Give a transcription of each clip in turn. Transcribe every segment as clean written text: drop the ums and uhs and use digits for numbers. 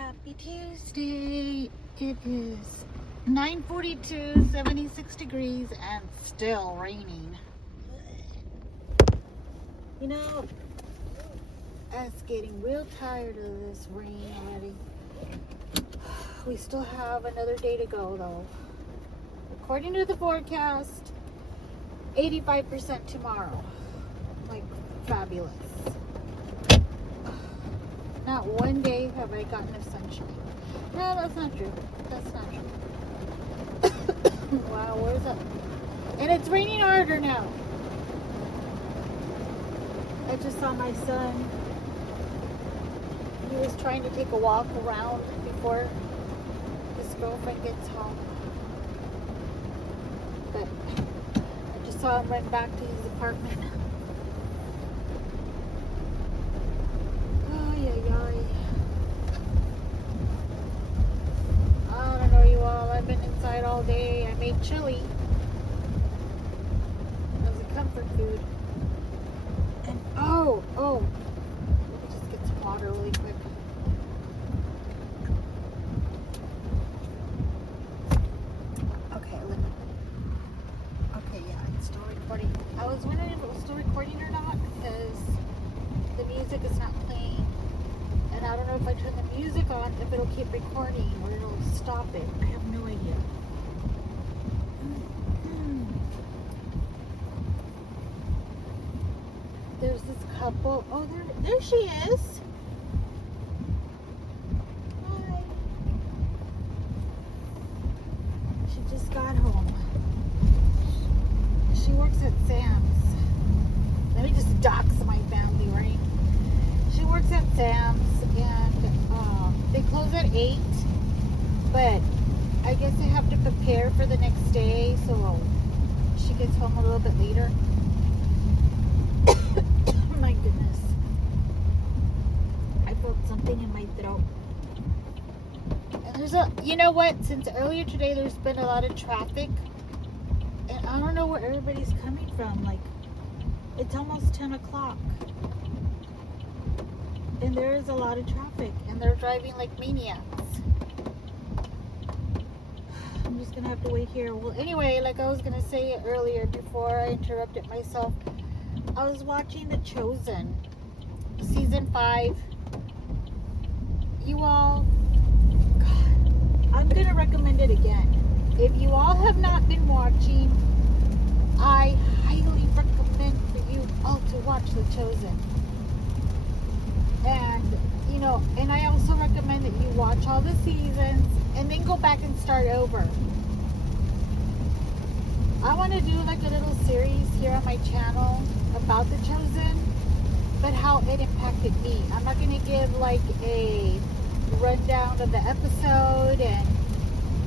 Happy Tuesday. It is 9:42, 76 degrees, and still raining. You know, I was getting real tired of this rain already. We still have another day to go, though. According to the forecast, 85% tomorrow. Like, fabulous. Not one day have I gotten a sunshine. No, that's not true. That's not true. Wow, where's that? And it's raining harder now. I just saw my son. He was trying to take a walk around before his girlfriend gets home. But I just saw him run back to his apartment. I don't know, you all. I've been inside all day. I made chili as a comfort food. And oh, let me just get some water really quick. Okay, yeah, it's still recording. I was wondering if it was still recording or not because the music is not playing. And I don't know if I turn the music on, if it'll keep recording or it'll stop it. I have no idea. There's this couple. Oh, there she is. Hi. She just got home. She works at Sam's. Let me just dox my family, right? She works at Sam's, and they close at 8, but I guess I have to prepare for the next day, so she gets home a little bit later. My goodness. I felt something in my throat. And you know what, since earlier today there's been a lot of traffic, and I don't know where everybody's coming from. Like, it's almost 10 o'clock. And there is a lot of traffic, and they're driving like maniacs. I'm just gonna have to wait here. Well, anyway, like I was gonna say earlier before I interrupted myself, I was watching The Chosen, season 5. You all, God, I'm gonna recommend it again. If you all have not been watching, I highly recommend for you all to watch The Chosen. And, you know, and I also recommend that you watch all the seasons and then go back and start over. I want to do like a little series here on my channel about The Chosen, but how it impacted me. I'm not going to give like a rundown of the episode and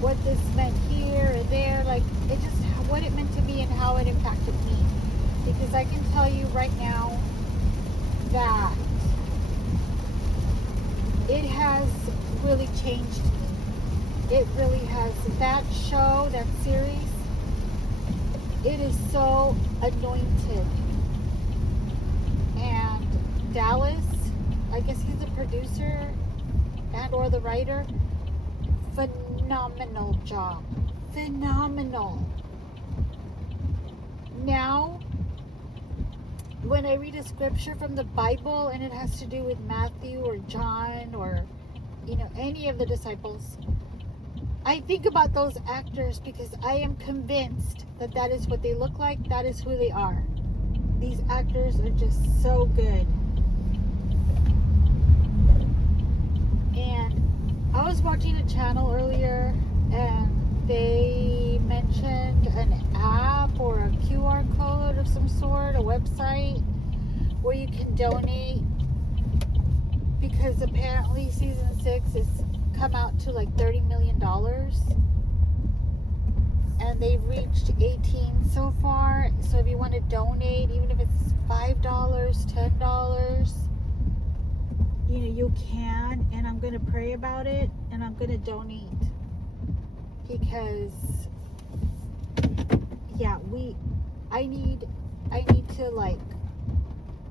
what this meant here or there. Like, it just what it meant to me and how it impacted me. Because I can tell you right now that it has really changed me. It really has. That show, that series, it is so anointed. And Dallas, I guess he's the producer and or the writer. Phenomenal job. Phenomenal. Now, when I read a scripture from the Bible and it has to do with Matthew or John or, you know, any of the disciples, I think about those actors because I am convinced that that is what they look like. That is who they are. These actors are just so good. And I was watching a channel earlier and they mentioned an app or a QR code of some sort, a website where you can donate, because apparently season 6 has come out to like $30 million and they've reached 18 so far. So if you want to donate, even if it's $5, $10, you know, you can. And I'm going to pray about it and I'm going to donate, because yeah, I need to like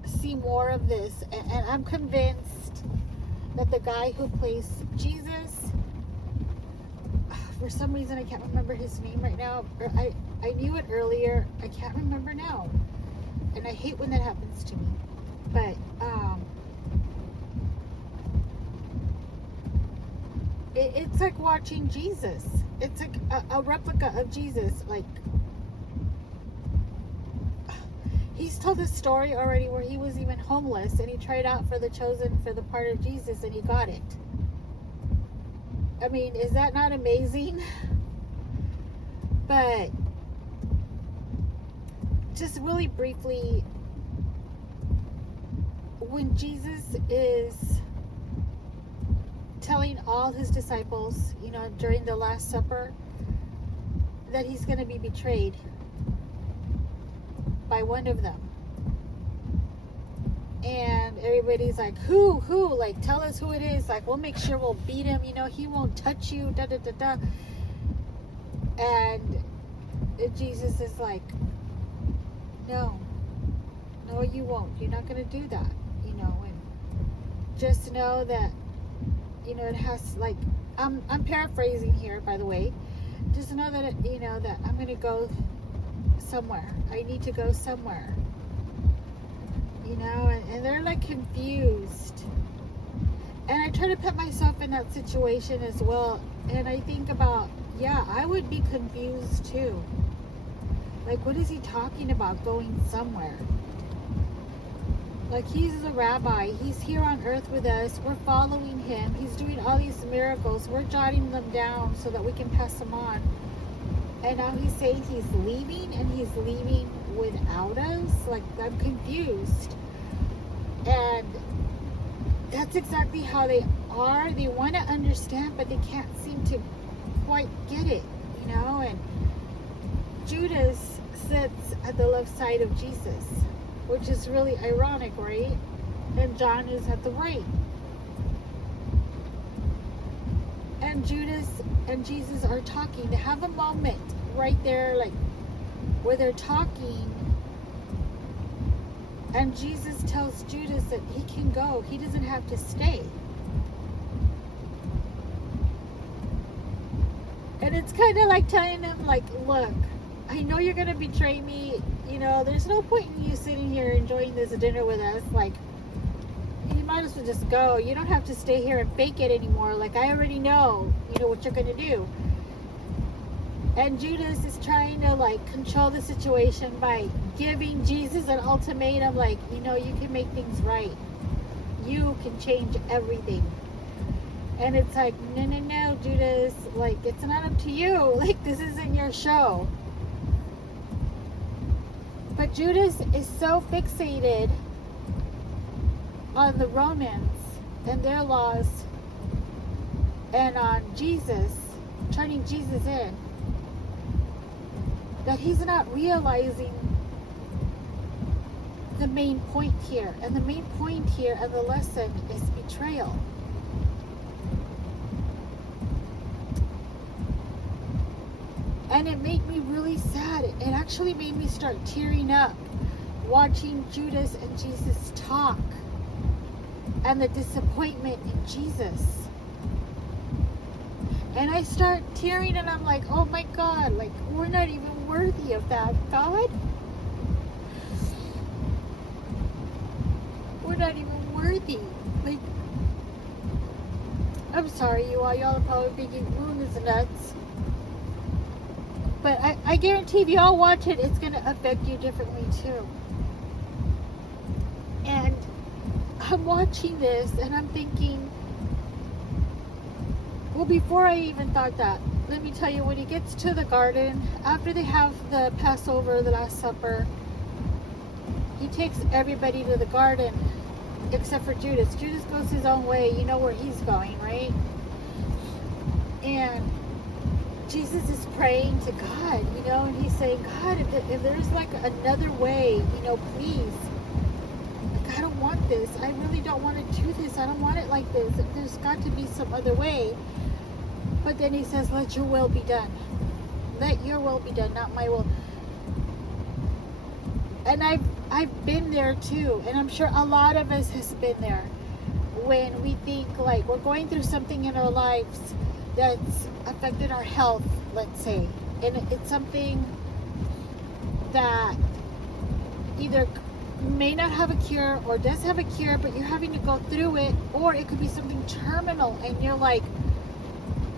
see more of this, and I'm convinced that the guy who plays Jesus, for some reason I can't remember his name right now, or I knew it earlier, I can't remember now, and I hate when that happens to me, but it's like watching Jesus. It's like a replica of Jesus. Like, he's told a story already where he was even homeless and he tried out for the chosen for the part of Jesus and he got it. I mean, is that not amazing? But just really briefly, when Jesus is telling all his disciples, you know, during the Last Supper, that he's going to be betrayed by one of them. And everybody's like, who? Like, tell us who it is. Like, we'll make sure we'll beat him. You know, he won't touch you. Da da da da. And Jesus is like, no, you won't. You're not going to do that. You know, and just know that, you know, it has, like, I'm paraphrasing here, by the way. Just know that, you know, that I'm going to go somewhere. I need to go somewhere. You know, and they're like confused. And I try to put myself in that situation as well. And I think about, yeah, I would be confused too. Like, what is he talking about, going somewhere? Like, he's a rabbi. He's here on earth with us. We're following him. He's doing all these miracles. We're jotting them down so that we can pass them on. And now he's saying he's leaving, and he's leaving without us. Like, I'm confused. And that's exactly how they are. They want to understand, but they can't seem to quite get it, you know. And Judas sits at the left side of Jesus, which is really ironic, right? And John is at the right. And Judas and Jesus are talking. They have a moment right there, like, where they're talking. And Jesus tells Judas that he can go. He doesn't have to stay. And it's kind of like telling him, like, look, I know you're going to betray me. You know, there's no point in you sitting here enjoying this dinner with us. Like, you might as well just go. You don't have to stay here and fake it anymore. Like, I already know, you know, what you're going to do. And Judas is trying to, like, control the situation by giving Jesus an ultimatum. Like, you know, you can make things right. You can change everything. And it's like, no, Judas. Like, it's not up to you. Like, this isn't your show. But Judas is so fixated on the Romans and their laws and on Jesus, turning Jesus in, that he's not realizing the main point here. And the main point here of the lesson is betrayal. And it made me really sad. It actually made me start tearing up watching Judas and Jesus talk, and the disappointment in Jesus. And I start tearing, and I'm like, oh my God, like, we're not even worthy of that, God. We're not even worthy. Like, I'm sorry, you all. Y'all are probably thinking, ooh, this is nuts. But I guarantee if you all watch it, it's going to affect you differently too. And I'm watching this and I'm thinking, well, before I even thought that, let me tell you, when he gets to the garden, after they have the Passover, the Last Supper, he takes everybody to the garden except for Judas. Judas goes his own way. You know where he's going, right? And Jesus is praying to God, you know, and he's saying, God, if there's like another way, you know, please. Like, I don't want this. I really don't want to do this. I don't want it like this. There's got to be some other way. But then he says, let your will be done. Let your will be done, not my will. And I've been there too. And I'm sure a lot of us has been there. when we think like we're going through something in our lives that's affected our health, let's say, and it's something that either may not have a cure or does have a cure, but you're having to go through it, or it could be something terminal and you're like,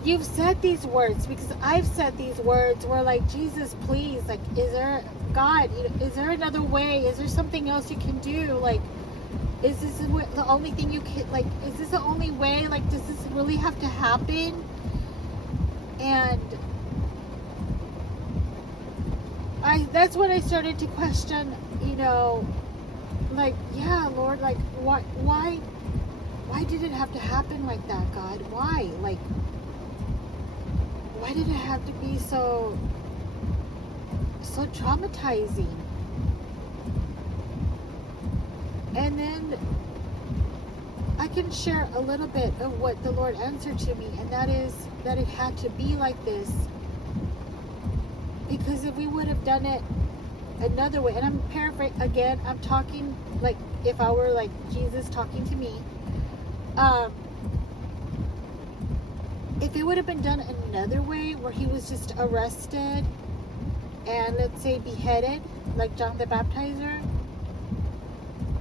you've said these words, because I've said these words, where like, Jesus, please, like, is there, God, is there another way? Is there something else you can do? Like, is this the only thing you can, like, is this the only way? Like, does this really have to happen? And that's when I started to question, like, yeah, Lord, like, why did it have to happen like that, God? Why? Like, why did it have to be so traumatizing? And then I can share a little bit of what the Lord answered to me, and that is that it had to be like this, because if we would have done it another way, and I'm paraphrasing again, I'm talking like if I were like Jesus talking to me, if it would have been done another way, where he was just arrested and, let's say, beheaded like John the Baptizer,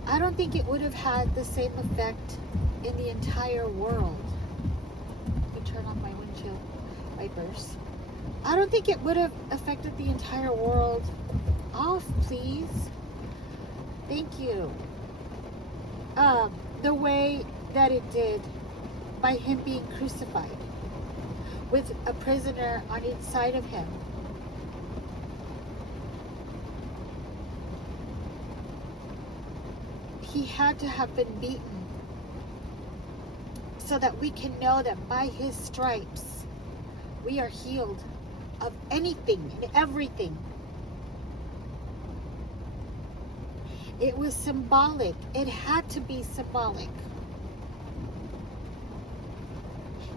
I don't think it would have had the same effect in the entire world. Let me turn on my windshield wipers. I don't think it would have affected the entire world. Off, please. Thank you. The way that it did, by him being crucified with a prisoner on each side of him. He had to have been beaten so that we can know that by his stripes we are healed of anything and everything. It was symbolic. It had to be symbolic.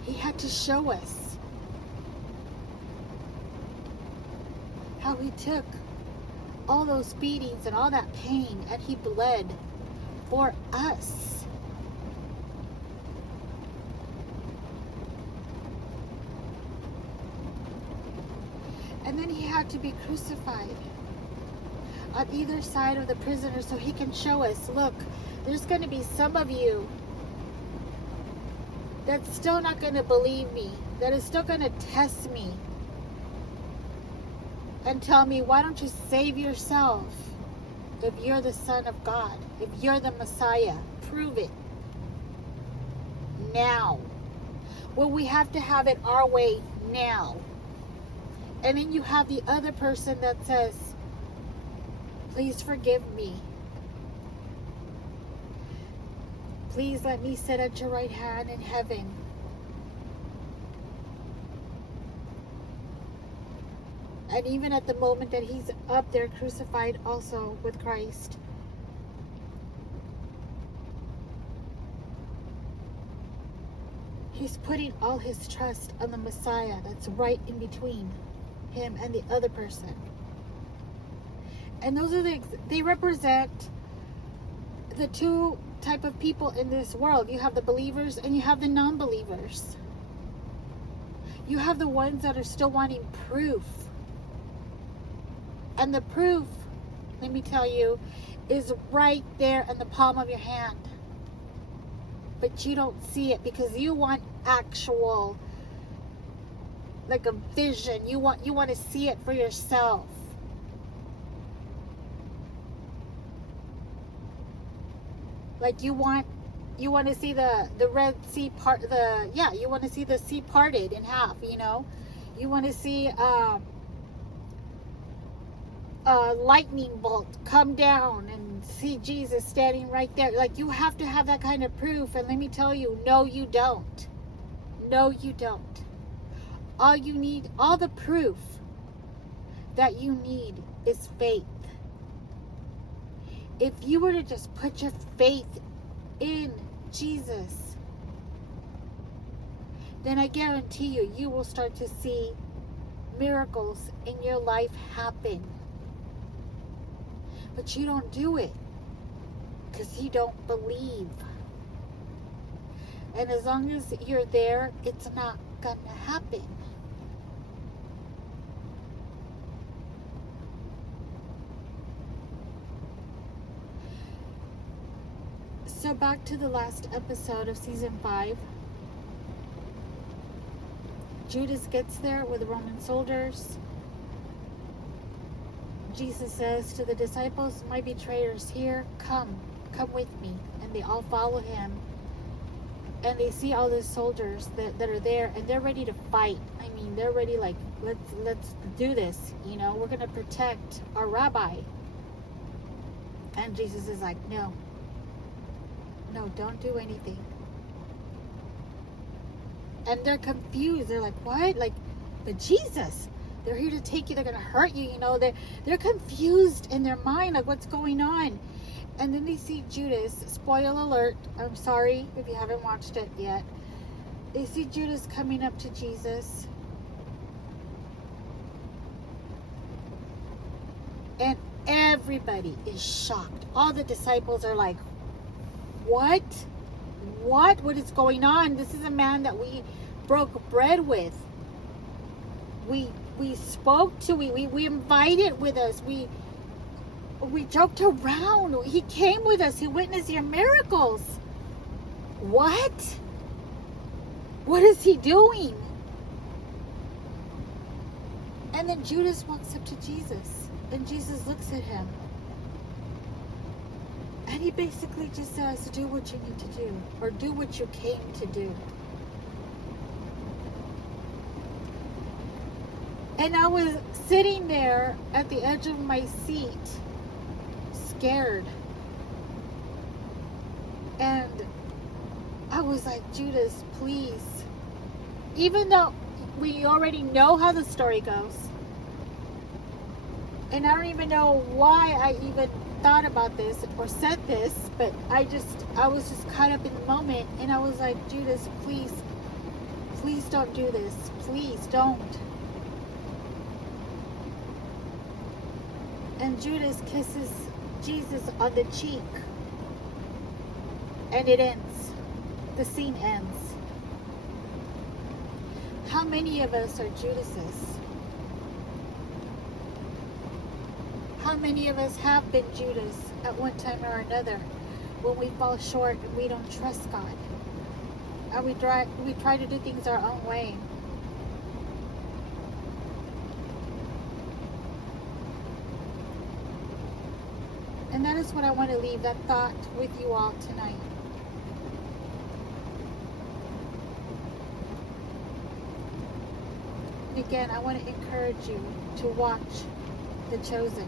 He had to show us how he took all those beatings and all that pain, and he bled for us. And then he had to be crucified on either side of the prisoner so he can show us, look, there's going to be some of you that's still not going to believe me, that is still going to test me and tell me, why don't you save yourself? If you're the Son of God, if you're the Messiah, prove it now. Well, we have to have it our way now. And then you have the other person that says, please forgive me. Please let me sit at your right hand in heaven. And even at the moment that he's up there crucified also with Christ, he's putting all his trust on the Messiah that's right in between him and the other person. And those are they represent the two type of people in this world. You have the believers and you have the non-believers. You have the ones that are still wanting proof. And the proof, let me tell you, is right there in the palm of your hand. But you don't see it because you want actual, like a vision. You want to see it for yourself. Like you want to see the Red Sea part, you want to see the sea parted in half, You want to see a lightning bolt come down and see Jesus standing right there. Like, you have to have that kind of proof. And let me tell you, no, you don't. No, you don't. All you need, all the proof that you need is faith. If you were to just put your faith in Jesus, then I guarantee you, you will start to see miracles in your life happen. But you don't do it because you don't believe. And as long as you're there, it's not gonna happen. So back to the last episode of season 5. Judas gets there with the Roman soldiers. Jesus says to the disciples, my betrayer's here, come with me. And they all follow him. And they see all the soldiers that are there, and they're ready to fight. I mean, they're ready, like, let's do this. You know, we're going to protect our rabbi. And Jesus is like, no, don't do anything. And they're confused. They're like, what? Like, but Jesus, they're here to take you. They're going to hurt you. You know, they're confused in their mind, like, what's going on? And then they see Judas. Spoiler alert. I'm sorry if you haven't watched it yet. They see Judas coming up to Jesus. And everybody is shocked. All the disciples are like, what? What is going on? This is a man that we broke bread with. We spoke to. We invited with us. We joked around. He came with us. He witnessed your miracles. What? What is he doing? And then Judas walks up to Jesus. And Jesus looks at him. And he basically just says, do what you need to do. Or do what you came to do. And I was sitting there at the edge of my seat, scared. And I was like, Judas, please. Even though we already know how the story goes. And I don't even know why I even thought about this or said this, but I was just caught up in the moment. And I was like, Judas, please don't do this. Please don't. And Judas kisses Jesus on the cheek. And it ends. The scene ends. How many of us are Judases? How many of us have been Judas at one time or another when we fall short and we don't trust God? And we try to do things our own way. And that is what I want to leave that thought with you all tonight. And again, I want to encourage you to watch The Chosen.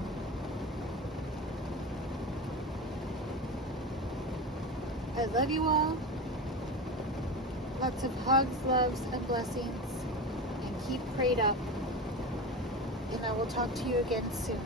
I love you all. Lots of hugs, loves, and blessings. And keep prayed up. And I will talk to you again soon.